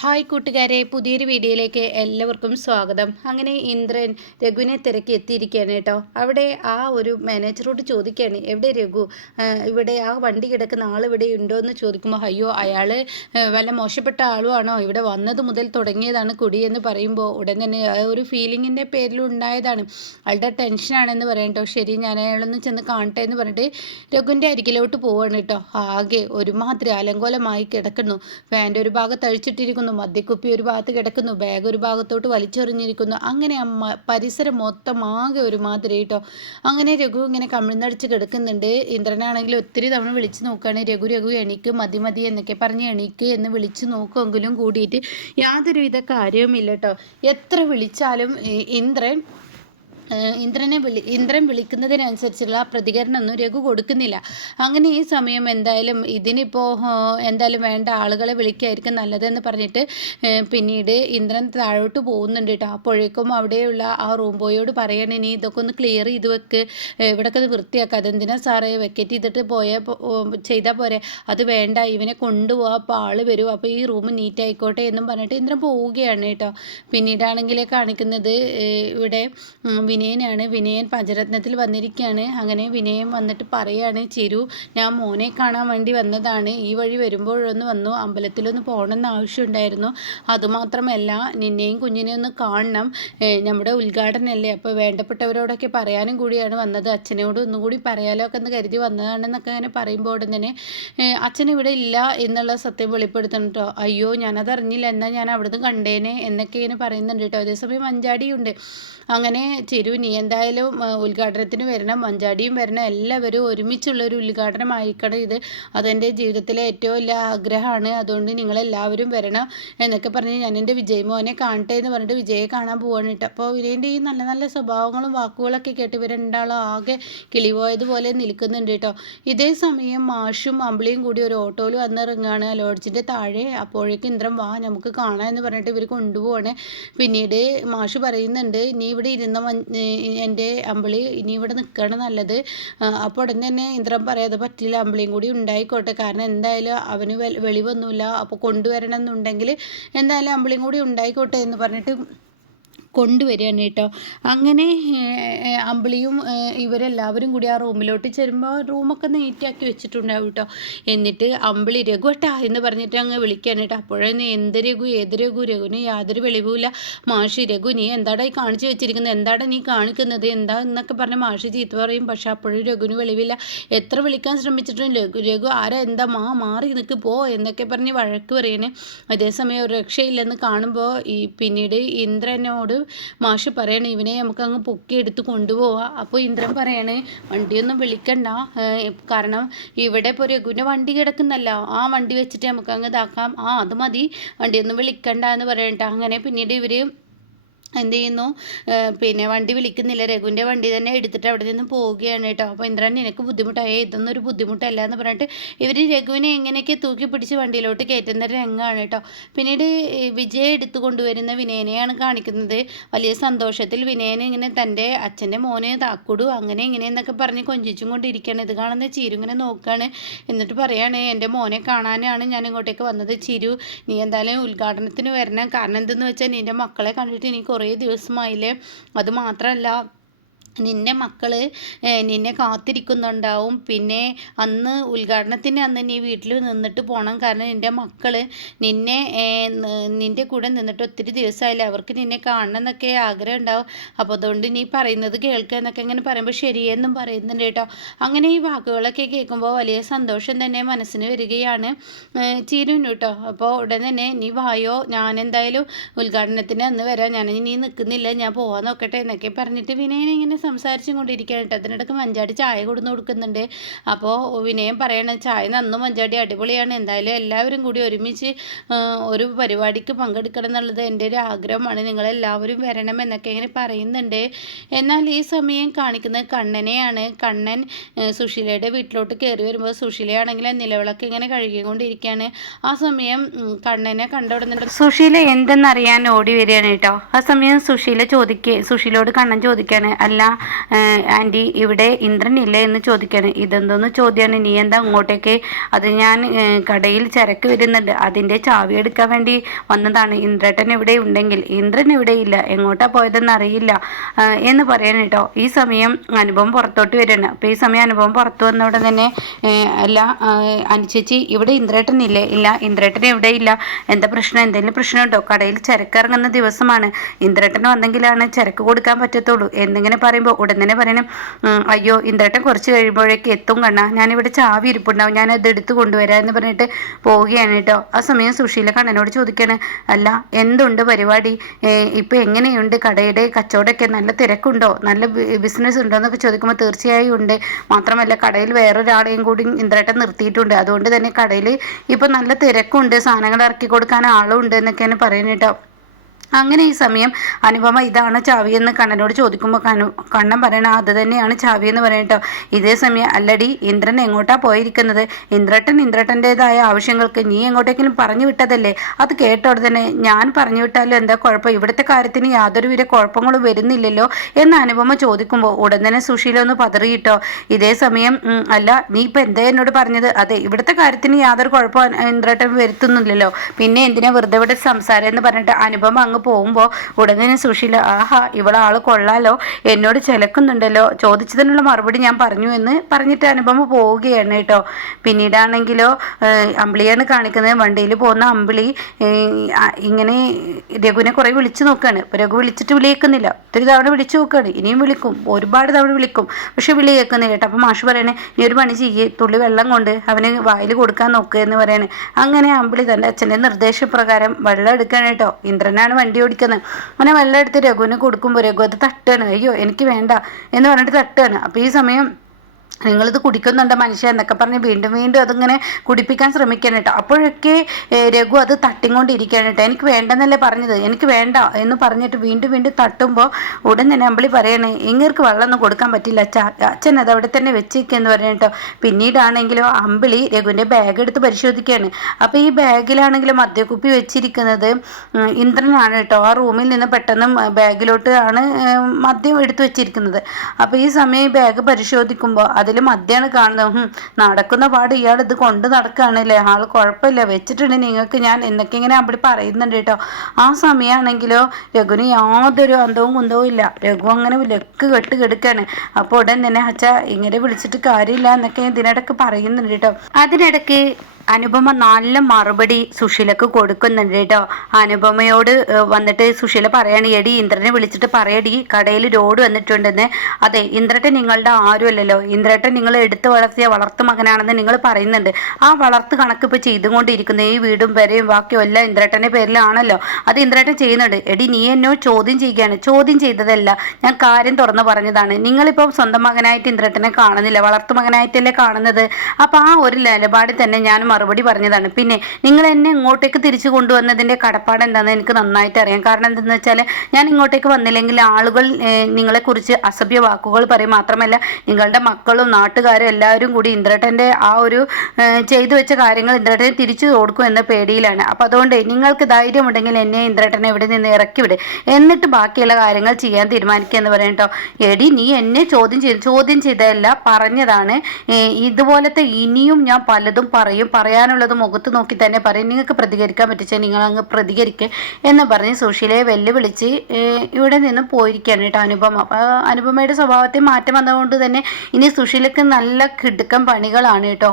Hi കൂട്ടുകാരെ, പുതിയൊരു വീഡിയോയിലേക്ക് എല്ലാവർക്കും സ്വാഗതം. അങ്ങനെ ഇന്ദ്രൻ രഘുവിനെ തിരക്കി എത്തിയിരിക്കുകയാണ് കേട്ടോ. അവിടെ ആ ഒരു മാനേജറോട് ചോദിക്കുകയാണ്, എവിടെ രഘു, ഇവിടെ ആ വണ്ടി കിടക്കുന്ന ആൾ ഇവിടെ ഉണ്ടോ എന്ന് ചോദിക്കുമ്പോൾ, അയ്യോ അയാൾ വല്ല മോശപ്പെട്ട ആളുമാണോ, ഇവിടെ വന്നത് മുതൽ തുടങ്ങിയതാണ് കുടിയെന്ന് പറയുമ്പോൾ ഉടൻ തന്നെ ഒരു ഫീലിങ്ങിൻ്റെ പേരിൽ ഉണ്ടായതാണ്, അയാളുടെ ടെൻഷനാണെന്ന് പറയാം കേട്ടോ. ശരി, ഞാൻ അയാളൊന്ന് ചെന്ന് കാണട്ടെ എന്ന് പറഞ്ഞിട്ട് രഘുവിൻ്റെ അരികിലോട്ട് പോവാണ് കേട്ടോ. ആകെ ഒരുമാതിരി അലങ്കോലമായി കിടക്കുന്നു. ഫാൻ്റെ ഒരു ഭാഗത്ത് അഴിച്ചിട്ടിരിക്കുന്നു, മദ്യക്കുപ്പി ഒരു ഭാഗത്ത് കിടക്കുന്നു, ബാഗ് ഒരു ഭാഗത്തോട്ട് വലിച്ചെറിഞ്ഞിരിക്കുന്നു. അങ്ങനെ പരിസരം മൊത്തം ആകെ ഒരുമാതിരി കേട്ടോ. അങ്ങനെ രഘു ഇങ്ങനെ കമിഴ്ന്നടിച്ച് കിടക്കുന്നുണ്ട്. ഇന്ദ്രനാണെങ്കിൽ ഒത്തിരി തവണ വിളിച്ച് നോക്കുകയാണ്, രഘു രഘു എണീക്ക്, മതി മതി എന്നൊക്കെ പറഞ്ഞ് എണീക്ക് എന്ന് വിളിച്ച് നോക്കുമെങ്കിലും കൂടിയിട്ട് യാതൊരുവിധ കാര്യവുമില്ല കേട്ടോ. എത്ര വിളിച്ചാലും ഇന്ദ്രൻ വിളിക്കുന്നതിനനുസരിച്ചുള്ള പ്രതികരണമൊന്നും രഘു കൊടുക്കുന്നില്ല. അങ്ങനെ ഈ സമയം എന്തായാലും ഇതിനിപ്പോൾ എന്തായാലും വേണ്ട, ആളുകളെ വിളിക്കായിരിക്കും നല്ലതെന്ന് പറഞ്ഞിട്ട് പിന്നീട് ഇന്ദ്രൻ താഴോട്ട് പോകുന്നുണ്ട് കേട്ടോ. അപ്പോഴേക്കും അവിടെയുള്ള ആ റൂം ബോയോട് പറയണേ, നീ ഇതൊക്കെ ഒന്ന് ക്ലിയർ ചെയ്ത് വെക്ക്, ഇവിടെയൊക്കെ അത് വൃത്തിയാക്കുക, അതെന്തിനാ സാറേ വെക്കറ്റ് ചെയ്തിട്ട് ചെയ്താൽ പോരെ, അത് വേണ്ട, ഇവനെ കൊണ്ടുപോകാം, അപ്പോൾ ആൾ വരും, അപ്പോൾ ഈ റൂം നീറ്റ് ആയിക്കോട്ടെ എന്നും പറഞ്ഞിട്ട് ഇന്ദ്രൻ പോവുകയാണ് കേട്ടോ. പിന്നീടാണെങ്കിൽ കാണിക്കുന്നത് ഇവിടെ വിനയനാണ്. വിനയൻ പഞ്ചരത്നത്തിൽ വന്നിരിക്കുകയാണ്. അങ്ങനെ വിനയൻ വന്നിട്ട് പറയാണ്, ചിരു ഞാൻ മോനെ കാണാൻ വേണ്ടി വന്നതാണ്, ഈ വഴി വരുമ്പോഴൊന്ന് വന്നു, അമ്പലത്തിലൊന്ന് പോകണമെന്ന് ആവശ്യമുണ്ടായിരുന്നു, അതുമാത്രമല്ല നിന്നെയും കുഞ്ഞിനെയും ഒന്ന് കാണണം, നമ്മുടെ ഉദ്ഘാടനമല്ലേ, അപ്പോൾ വേണ്ടപ്പെട്ടവരോടൊക്കെ പറയാനും കൂടിയാണ് വന്നത്, അച്ഛനോട് ഒന്നുകൂടി പറയാലോ ഒക്കെ എന്ന് കരുതി വന്നതാണെന്നൊക്കെ അങ്ങനെ പറയുമ്പോൾ ഉടൻ തന്നെ അച്ഛൻ ഇവിടെ ഇല്ല എന്നുള്ള സത്യം വെളിപ്പെടുത്തണം കേട്ടോ. അയ്യോ ഞാനതറിഞ്ഞില്ല, എന്നാൽ ഞാൻ അവിടുന്ന് കണ്ടേനെ എന്നൊക്കെ ഇങ്ങനെ പറയുന്നുണ്ട് കേട്ടോ. അതേസമയം മഞ്ചാടിയുണ്ട്. അങ്ങനെ ചിരു നീ എന്തായാലും ഉദ്ഘാടനത്തിന് വരണം, മഞ്ചാടിയും വരണം, എല്ലാവരും ഒരുമിച്ചുള്ളൊരു ഉദ്ഘാടനമായിരിക്കണം ഇത്, അതെൻ്റെ ജീവിതത്തിലെ ഏറ്റവും വലിയ ആഗ്രഹമാണ്, അതുകൊണ്ട് നിങ്ങളെല്ലാവരും വരണം എന്നൊക്കെ പറഞ്ഞ് ഞാൻ എൻ്റെ വിജയ് മോനെ കാണട്ടെ എന്ന് പറഞ്ഞിട്ട് വിജയെ കാണാൻ പോവാണ് കേട്ടോ. അപ്പോൾ വിനയൻ്റെ ഈ നല്ല നല്ല സ്വഭാവങ്ങളും വാക്കുകളൊക്കെ കേട്ട് ഇവരുണ്ടാളും ആകെ കിളിപോയതുപോലെ നിൽക്കുന്നുണ്ട് കേട്ടോ. ഇതേ സമയം മാഷും അമ്പിളിയും കൂടി ഒരു ഓട്ടോയിൽ വന്നിറങ്ങുകയാണ് ലോഡ്ജിൻ്റെ താഴെ. അപ്പോഴേക്കും ഇന്ദ്രൻ വാ നമുക്ക് കാണാം എന്ന് പറഞ്ഞിട്ട് ഇവർ കൊണ്ടുപോവാണ്. പിന്നീട് മാഷ് പറയുന്നുണ്ട്, നീ ഇവിടെ ഇരുന്ന എൻ്റെ അമ്പിളി ഇനി ഇവിടെ നിൽക്കണം നല്ലത്. അപ്പോൾ ഉടൻ തന്നെ ഇന്ദ്രൻ പറയാതെ പറ്റില്ല, അമ്പിളിയും കൂടി ഉണ്ടായിക്കോട്ടെ, കാരണം എന്തായാലും അവന് വെളിവൊന്നുമില്ല, അപ്പോൾ കൊണ്ടുവരണം എന്നുണ്ടെങ്കിൽ എന്തായാലും അമ്പിളിയും കൂടി ഉണ്ടായിക്കോട്ടെ എന്ന് പറഞ്ഞിട്ട് കൊണ്ടുവരികയാണ് കേട്ടോ. അങ്ങനെ അമ്പിളിയും ഇവരെല്ലാവരും കൂടി ആ റൂമിലോട്ട് ചെല്ലുമ്പോൾ റൂമൊക്കെ നീറ്റാക്കി വെച്ചിട്ടുണ്ടാവും കേട്ടോ. എന്നിട്ട് അമ്പിളി രഘുട്ടാ എന്ന് പറഞ്ഞിട്ട് അങ്ങ് വിളിക്കുകയാണ് കേട്ടോ. അപ്പോഴേ എന്ത് രഘു ഏത് രഘു, രഘുവിന് യാതൊരു വെളിവുമില്ല. മാഷി രഘു നീ എന്താടാ ഈ കാണിച്ചു വെച്ചിരിക്കുന്നത്, എന്താടാ നീ കാണിക്കുന്നത്, എന്താ എന്നൊക്കെ പറഞ്ഞ് മാഷി ചീത്ത പറയും. പക്ഷെ അപ്പോഴും രഘുവിന് വെളിവില്ല. എത്ര വിളിക്കാൻ ശ്രമിച്ചിട്ടും രഘു ആരാ, എന്താ മാറി നിൽക്ക് പോ എന്നൊക്കെ പറഞ്ഞ് വഴക്ക് പറയണേ. അതേസമയം ഒരു രക്ഷയില്ലെന്ന് കാണുമ്പോൾ പിന്നീട് ഇന്ദ്രനോട് മാഷ് പറയണേ, ഇവനെ നമുക്ക് അങ്ങ് പൊക്കി എടുത്ത് കൊണ്ടുപോവാം. അപ്പോൾ ഇന്ദ്രൻ പറയണേ, വണ്ടിയൊന്നും വിളിക്കണ്ട, കാരണം ഇവിടെ ഇപ്പോൾ രഘുവിൻ്റെ വണ്ടി കിടക്കുന്നല്ലോ, ആ വണ്ടി വെച്ചിട്ട് നമുക്ക് അങ്ങ് ഇതാക്കാം, അത് മതി, വണ്ടിയൊന്നും വിളിക്കണ്ട എന്ന് പറയണ്ട. അങ്ങനെ പിന്നീട് ഇവർ എന്ത് ചെയ്യുന്നു, പിന്നെ വണ്ടി വിളിക്കുന്നില്ല, രഘുവിൻ്റെ വണ്ടി തന്നെ എടുത്തിട്ട് അവിടെ നിന്ന് പോവുകയാണ് കേട്ടോ. അപ്പോൾ ഇന്ദ്രൻ നിനക്ക് ബുദ്ധിമുട്ടായേ, ഇതൊന്നും ഒരു ബുദ്ധിമുട്ടല്ല എന്ന് പറഞ്ഞിട്ട് ഇവർ രഘുവിനെ എങ്ങനെയൊക്കെ തൂക്കി പിടിച്ച് വണ്ടിയിലോട്ട് കയറ്റുന്ന രംഗമാണ് കേട്ടോ. പിന്നീട് വിജയ് എടുത്തു കൊണ്ടുവരുന്ന വിനയനെയാണ് കാണിക്കുന്നത്. വലിയ സന്തോഷത്തിൽ വിനയൻ ഇങ്ങനെ തൻ്റെ അച്ഛൻ്റെ മോന് താക്കുടു അങ്ങനെ ഇങ്ങനെയെന്നൊക്കെ പറഞ്ഞ് കൊഞ്ചിച്ചും കൊണ്ടിരിക്കുകയാണ്. ഇത് കാണുന്ന ചിരു ഇങ്ങനെ നോക്കുകയാണ്. എന്നിട്ട് പറയാണ്, എൻ്റെ മോനെ കാണാനാണ് ഞാൻ ഇങ്ങോട്ടേക്ക് വന്നത്, ചിരു നീ എന്തായാലും ഉദ്ഘാടനത്തിന് വരണം, കാരണം എന്തെന്ന് വെച്ചാൽ നിൻ്റെ മക്കളെ കണ്ടിട്ട് എനിക്ക് കുറേ ദിവസമായില്ലേ, അതുമാത്രമല്ല നിൻ്റെ മക്കൾ നിന്നെ കാത്തിരിക്കുന്നുണ്ടാവും, പിന്നെ അന്ന് ഉദ്ഘാടനത്തിന് അന്ന് നീ വീട്ടിൽ നിന്നിട്ട് പോകണം, കാരണം നിൻ്റെ മക്കൾ നിൻ്റെ കൂടെ നിന്നിട്ട് ഒത്തിരി ദിവസമായില്ലേ, അവർക്ക് നിന്നെ കാണണം എന്നൊക്കെ ആഗ്രഹം ഉണ്ടാവും, അപ്പോൾ അതുകൊണ്ട് നീ പറയുന്നത് കേൾക്കുക എന്നൊക്കെ ഇങ്ങനെ പറയുമ്പോൾ ശരിയെന്നും പറയുന്നുണ്ട് കേട്ടോ. അങ്ങനെ ഈ വാക്കുകളൊക്കെ കേൾക്കുമ്പോൾ വലിയ സന്തോഷം തന്നെ മനസ്സിന് വരികയാണ് ചീരുവിന് കേട്ടോ. അപ്പോൾ ഉടൻ തന്നെ നീ വായോ, ഞാൻ എന്തായാലും ഉദ്ഘാടനത്തിന് അന്ന് വരാം, ഞാൻ നീ നിൽക്കുന്നില്ല, ഞാൻ പോകാൻ നോക്കട്ടെ എന്നൊക്കെ പറഞ്ഞിട്ട് വിനയനെ ഇങ്ങനെ സംസാരിച്ചും കൊണ്ടിരിക്കുകയാണ് കേട്ടോ. അതിനിടയ്ക്ക് മഞ്ചാടി ചായ കൊടുക്കുന്നുണ്ട്. അപ്പോൾ വിനയം പറയണ, ചായ നന്നു മഞ്ചാടി, അടിപൊളിയാണ്, എന്തായാലും എല്ലാവരും കൂടി ഒരുമിച്ച് ഒരു പരിപാടിക്ക് പങ്കെടുക്കണം എന്നുള്ളത് എൻ്റെ ഒരു ആഗ്രഹമാണ്, നിങ്ങളെല്ലാവരും വരണം എന്നൊക്കെ ഇങ്ങനെ പറയുന്നുണ്ട്. എന്നാൽ ഈ സമയം കാണിക്കുന്നത് കണ്ണനെയാണ്. കണ്ണൻ സുശീലയുടെ വീട്ടിലോട്ട് കയറി വരുമ്പോൾ സുശീലയാണെങ്കിൽ നിലവിളക്ക് ഇങ്ങനെ കഴുകിക്കൊണ്ടിരിക്കുകയാണ്. ആ സമയം കണ്ണനെ കണ്ടുവിടുന്നുണ്ട്. സുശീല എന്തെന്നറിയാൻ ഓടി വരികയാണ് കേട്ടോ. ആ സമയം സുശീലോട് കണ്ണൻ ചോദിക്കുകയാണ്, അല്ല ആൻറ്റി ഇവിടെ ഇന്ദ്രനില്ലേ എന്ന് ചോദിക്കാണ്. ഇതെന്തോന്ന് ചോദ്യമാണ്, നീ എന്താ അങ്ങോട്ടേക്ക്? അത് ഞാൻ കടയിൽ ചരക്ക് വരുന്നുണ്ട്, അതിൻ്റെ ചാവി എടുക്കാൻ വേണ്ടി വന്നതാണ്. ഇന്ദ്രേട്ടൻ ഇവിടെ ഉണ്ടെങ്കിൽ. ഇന്ദ്രൻ ഇവിടെ ഇല്ല, എങ്ങോട്ടാ പോയതെന്ന് അറിയില്ല എന്ന് പറയാൻ കേട്ടോ. ഈ സമയം അനുഭവം പുറത്തോട്ട് വരികയാണ്. അപ്പോൾ ഈ സമയം അനുഭവം പുറത്തു വന്ന ഉടൻ തന്നെ അല്ല അനുചേച്ചി ഇവിടെ ഇന്ദ്രേട്ടൻ ഇല്ലേ? ഇല്ല, ഇന്ദ്രേട്ടൻ ഇവിടെ ഇല്ല. എന്താ പ്രശ്നം? എന്തെങ്കിലും പ്രശ്നമുണ്ടോ? കടയിൽ ചരക്ക് ഇറങ്ങുന്ന ദിവസമാണ്, ഇന്ദ്രേട്ടൻ വന്നെങ്കിലാണ് ചരക്ക് കൊടുക്കാൻ പറ്റത്തുള്ളൂ എന്നിങ്ങനെ പറയുമ്പോൾ ഉടൻ തന്നെ പറയണം, അയ്യോ ഇന്ദ്രേട്ടൻ കുറച്ച് കഴിയുമ്പോഴേക്ക് എത്തും കണ്ണാ, ഞാനിവിടെ ചാവി ഇരിപ്പുണ്ടാവും, ഞാനത് എടുത്ത് കൊണ്ടുവരാം എന്ന് പറഞ്ഞിട്ട് പോവുകയാണ് കേട്ടോ. ആ സമയം സുശീല കണ്ണനോട് ചോദിക്കുകയാണ്, അല്ല എന്തുണ്ട് പരിപാടി, ഇപ്പം എങ്ങനെയുണ്ട് കടയുടെ കച്ചവടമൊക്കെ? നല്ല തിരക്കുണ്ടോ, നല്ല ബിസിനസ് ഉണ്ടോ എന്നൊക്കെ ചോദിക്കുമ്പോൾ തീർച്ചയായും ഉണ്ട്, മാത്രമല്ല കടയിൽ വേറൊരാളെയും കൂടി ഇന്ദ്രേട്ടൻ നിർത്തിയിട്ടുണ്ട്, അതുകൊണ്ട് തന്നെ കടയിൽ ഇപ്പം നല്ല തിരക്കുണ്ട്, സാധനങ്ങൾ ഇറക്കി കൊടുക്കാൻ ആളും ഉണ്ട് എന്നൊക്കെയാണ് പറയുന്നത് കേട്ടോ. അങ്ങനെ ഈ സമയം അനുപമ ഇതാണ് ചാവി എന്ന് കണ്ണനോട് ചോദിക്കുമ്പോൾ കണ്ണൻ പറയണ അത് തന്നെയാണ് ചാവി എന്ന് പറയട്ടോ. ഇതേ സമയം അല്ലടി ഇന്ദ്രൻ എങ്ങോട്ടാ പോയിരിക്കുന്നത്? ഇന്ദ്രട്ടൻ്റെതായ ആവശ്യങ്ങൾക്ക് നീ എങ്ങോട്ടെങ്കിലും പറഞ്ഞു വിട്ടതല്ലേ, അത് കേട്ടോടെ തന്നെ ഞാൻ പറഞ്ഞു വിട്ടാലും എന്താ കുഴപ്പം, ഇവിടുത്തെ കാര്യത്തിന് യാതൊരുവിധ കുഴപ്പങ്ങളും വരുന്നില്ലല്ലോ എന്ന് അനുപമ ചോദിക്കുമ്പോൾ ഉടൻ തന്നെ സുശീല ഒന്ന് പതറിയിട്ടോ. ഇതേ സമയം അല്ല നീ ഇപ്പം എന്താ എന്നോട് പറഞ്ഞത്? അതെ, ഇവിടുത്തെ കാര്യത്തിന് യാതൊരു കുഴപ്പം ഇന്ദ്രട്ടൻ വരുത്തുന്നില്ലല്ലോ, പിന്നെ എന്തിനാ വെറുതെ ഇവിടെ സംസാരം എന്ന് പറഞ്ഞിട്ട് അനുപമ അങ്ങ് പോകുമ്പോൾ ഉടനെ സുശീല, ആഹാ ഇവളാൾ കൊള്ളാലോ, എന്നോട് ചിലക്കുന്നുണ്ടല്ലോ, ചോദിച്ചതിനുള്ള മറുപടി ഞാൻ പറഞ്ഞു എന്ന് പറഞ്ഞിട്ട് അനുപമ പോവുകയാണ് കേട്ടോ. പിന്നീടാണെങ്കിലോ അമ്പിളിയാണ് കാണിക്കുന്നത്. വണ്ടിയിൽ പോകുന്ന അമ്പിളി ഇങ്ങനെ രഘുവിനെ കുറേ വിളിച്ചു നോക്കുകയാണ്. ഇപ്പോൾ രഘു വിളിച്ചിട്ട് വിളിയേക്കുന്നില്ല, ഒത്തിരി തവണ വിളിച്ചു നോക്കുകയാണ്, ഇനിയും വിളിക്കും, ഒരുപാട് തവണ വിളിക്കും, പക്ഷെ വിളി കേൾക്കുന്നില്ല കേട്ടോ. അപ്പോൾ മാഷ് പറയണേ, നീ ഒരു പണി ചെയ്യേ, തുള്ളി വെള്ളം കൊണ്ട് അവന് വായിൽ കൊടുക്കാൻ നോക്കുക എന്ന് പറയാണ്. അങ്ങനെ അമ്പിളി തൻ്റെ അച്ഛൻ്റെ നിർദ്ദേശപ്രകാരം വെള്ളം എടുക്കുകയാണ് കേട്ടോ. ഇന്ദ്രനാണ് വണ്ടി ഓടിക്കുന്നത്. അങ്ങനെ വെള്ളം എടുത്ത് രഘുവിന് കൊടുക്കുമ്പോൾ രഘു അത് തട്ടുകയാണ്. അയ്യോ എനിക്ക് വേണ്ട എന്ന് പറഞ്ഞിട്ട് തട്ടുകയാണ്. അപ്പോൾ ഈ സമയം നിങ്ങളിത് കുടിക്കുന്നുണ്ട് മനുഷ്യ എന്നൊക്കെ പറഞ്ഞ് വീണ്ടും വീണ്ടും അതിങ്ങനെ കുടിപ്പിക്കാൻ ശ്രമിക്കാൻ കേട്ടോ. അപ്പോഴൊക്കെ രഘു അത് തട്ടിക്കൊണ്ടിരിക്കുകയാണ് കേട്ടോ. എനിക്ക് വേണ്ടെന്നല്ലേ പറഞ്ഞത്, എനിക്ക് വേണ്ട എന്ന് പറഞ്ഞിട്ട് വീണ്ടും വീണ്ടും തട്ടുമ്പോൾ ഉടൻ തന്നെ അമ്പിളി പറയണേ, ഇങ്ങേർക്ക് വെള്ളമൊന്നും കൊടുക്കാൻ പറ്റില്ല അച്ഛൻ അത് അവിടെ തന്നെ വെച്ചേക്കെന്ന് പറഞ്ഞു കേട്ടോ. പിന്നീടാണെങ്കിലോ അമ്പിളി രഘുവിൻ്റെ ബാഗ് എടുത്ത് പരിശോധിക്കുകയാണ്. അപ്പോൾ ഈ ബാഗിലാണെങ്കിലും മദ്യക്കുപ്പി വെച്ചിരിക്കുന്നത് ഇന്ദ്രനാണ് കേട്ടോ. ആ റൂമിൽ നിന്ന് പെട്ടെന്ന് ബാഗിലോട്ട് ആണ് മദ്യം എടുത്തു വെച്ചിരിക്കുന്നത്. അപ്പോൾ ഈ സമയം ഈ ബാഗ് പരിശോധിക്കുമ്പോൾ അതിൽ മദ്യമാണ് കാണുന്നത്. നടക്കുന്ന പാട് ഇയാൾ ഇത് കൊണ്ട് നടക്കുകയാണല്ലേ, ആൾ കുഴപ്പമില്ല, വെച്ചിട്ടുണ്ട് നിങ്ങൾക്ക് ഞാൻ എന്നൊക്കെ ഇങ്ങനെ അവിടെ പറയുന്നുണ്ട് കേട്ടോ. ആ സമയമാണെങ്കിലോ രഘുവിന് യാതൊരു അന്തവും കുന്തവും ഇല്ല. രഘു അങ്ങനെ ലക്ക് കെട്ട് കെടുക്കുകയാണ്. അപ്പോൾ ഉടൻ തന്നെ അച്ഛ ഇങ്ങനെ വിളിച്ചിട്ട് കാര്യമില്ല എന്നൊക്കെ ഇതിനിടയ്ക്ക് പറയുന്നുണ്ട് കേട്ടോ. അതിനിടയ്ക്ക് അനുപമ നല്ല മറുപടി സുശീലക്ക് കൊടുക്കുന്നുണ്ട് കേട്ടോ. അനുപമയോട് വന്നിട്ട് സുശീല പറയാണ്, എടി ഇന്ദ്രനെ വിളിച്ചിട്ട് പറയടി കടയിൽ ലോഡ് വന്നിട്ടുണ്ടെന്ന്. അതെ, ഇന്ദ്രട്ടൻ നിങ്ങളുടെ ആരുമല്ലല്ലോ, ഇന്ദ്രട്ടൻ നിങ്ങൾ എടുത്തു വളർത്തിയ വളർത്തു മകനാണെന്ന് നിങ്ങൾ പറയുന്നുണ്ട്. ആ വളർത്തു കണക്ക് ഇപ്പോൾ ചെയ്തുകൊണ്ടിരിക്കുന്ന ഈ വീടും പെരയും ബാക്കിയും എല്ലാം ഇന്ദ്രട്ടൻ്റെ പേരിലാണല്ലോ, അത് ഇന്ദ്രട്ടൻ ചെയ്യുന്നുണ്ട്. എടി നീ എന്നോട് ചോദ്യം ചെയ്യുകയാണ്. ചോദ്യം ചെയ്തതല്ല, ഞാൻ കാര്യം തുറന്നു പറഞ്ഞതാണ്. നിങ്ങളിപ്പോൾ സ്വന്തം മകനായിട്ട് ഇന്ദ്രട്ടനെ കാണുന്നില്ല, വളർത്തു മകനായിട്ടല്ലേ കാണുന്നത്. അപ്പോൾ ആ ഒരു നിലപാടിൽ തന്നെ ഞാൻ മറുപടി പറഞ്ഞതാണ്. പിന്നെ നിങ്ങൾ എന്നെ ഇങ്ങോട്ടേക്ക് തിരിച്ചു കൊണ്ടുവന്നതിൻ്റെ കടപ്പാട് എന്താണെന്ന് എനിക്ക് നന്നായിട്ട് അറിയാം. കാരണം എന്തെന്ന് വെച്ചാൽ ഞാൻ ഇങ്ങോട്ടേക്ക് വന്നില്ലെങ്കിൽ ആളുകൾ നിങ്ങളെക്കുറിച്ച് അസഭ്യ വാക്കുകൾ പറയും. മാത്രമല്ല നിങ്ങളുടെ മക്കളും നാട്ടുകാരും എല്ലാവരും കൂടി ഇന്ദ്രട്ടൻ്റെ ആ ഒരു ചെയ്തു വെച്ച കാര്യങ്ങൾ ഇന്ദ്രട്ടനെ തിരിച്ചു കൊടുക്കും എന്ന പേടിയിലാണ്. അപ്പോൾ അതുകൊണ്ട് നിങ്ങൾക്ക് ധൈര്യമുണ്ടെങ്കിൽ എന്നെ ഇന്ദ്രട്ടനെ ഇവിടെ നിന്ന് ഇറക്കി വിട്, എന്നിട്ട് ബാക്കിയുള്ള കാര്യങ്ങൾ ചെയ്യാൻ തീരുമാനിക്കുക എന്ന് പറയും കേട്ടോ. എടി നീ എന്നെ ചോദ്യം ചെയ്തതല്ല, പറഞ്ഞതാണ്. ഇതുപോലത്തെ ഇനിയും ഞാൻ പലതും പറയാനുള്ളത് മുഖത്ത് നോക്കി തന്നെ പറയും. നിങ്ങൾക്ക് പ്രതികരിക്കാൻ പറ്റിച്ചാൽ നിങ്ങൾ അങ്ങ് പ്രതികരിക്കുക എന്ന് പറഞ്ഞ് സുശീലയെ വെല്ലുവിളിച്ച് ഇവിടെ നിന്ന് പോയിരിക്കുകയാണ് കേട്ടോ അനുപമ. അപ്പോൾ അനുപമയുടെ സ്വഭാവത്തിൽ മാറ്റം വന്നതുകൊണ്ട് തന്നെ ഇനി സുശീലക്ക് നല്ല കിടുക്കൻ പണികളാണ് കേട്ടോ.